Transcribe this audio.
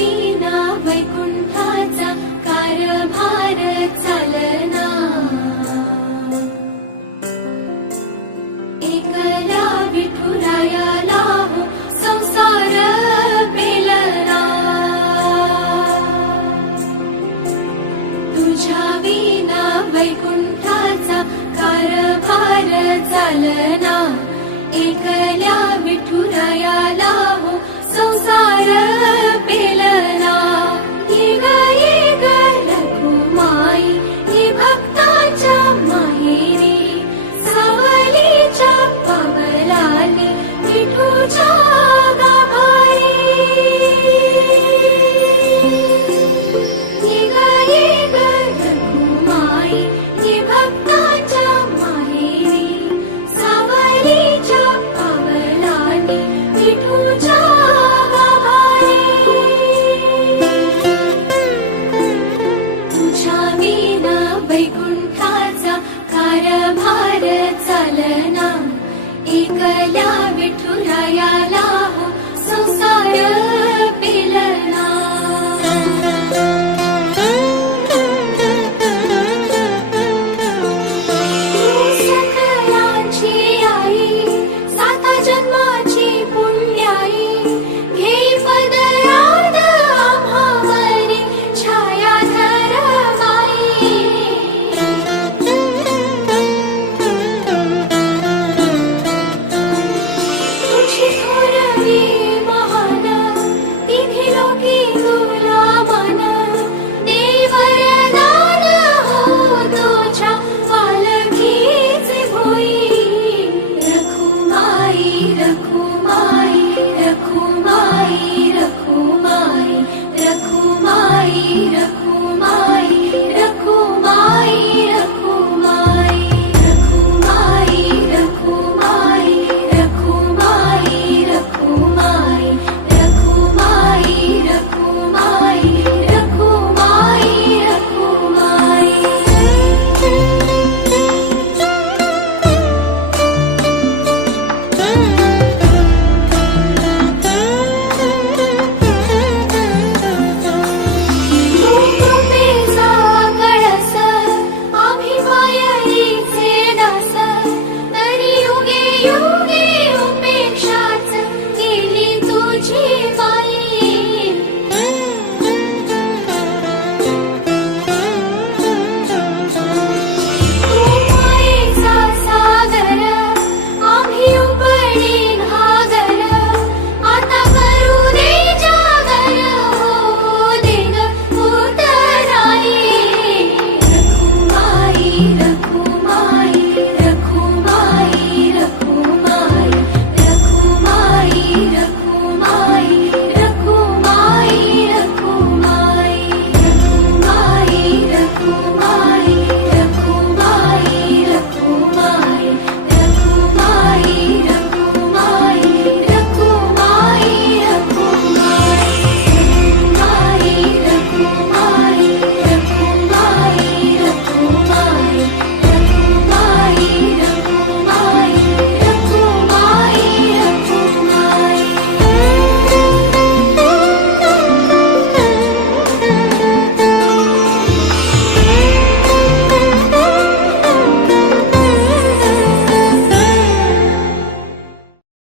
विना वैकुंठाचा कारभार चालना, एकल्या विठुरायाला हो संसार पेलना, तुझ्या विना वैकुंठाचा कारभार चालना, एकल्या विठुरायाला हो संसार पेलना। ये ग रखुमाई ही भक्ताच्या माहेरी, सावलीच्या पावलाने विठूच्या गाभारी। ये ग रखुमाई ही भक्ताच्या माहेरी, सावलीच्या पावलाने विठूच्या गाभारी। तुझ्या विना वैकुंठाचा कारभार चालना, एकल्या विठुरायाला हो संसार पेलना। सकलांची आई, सात जन्माची पुण्याई, घेई पदरात आम्हावरी छायाधर माई। तुझी थोरवी महान, तिन्ही लोकी तुला मान, देई वरदान हो तुझ्या पालखीचे भोई। रखुमाई रखुमाई रखुमाई रखुमाई रखुमाई रखुमाई रखुमाई रखुमाई रखुमाई रखुमाई रखुमाई रखुमाई रखुमाई रखुमाई रखुमाई रखुमाई। कृपेचा कळस आम्ही मायेचे दास, तरी युगे युग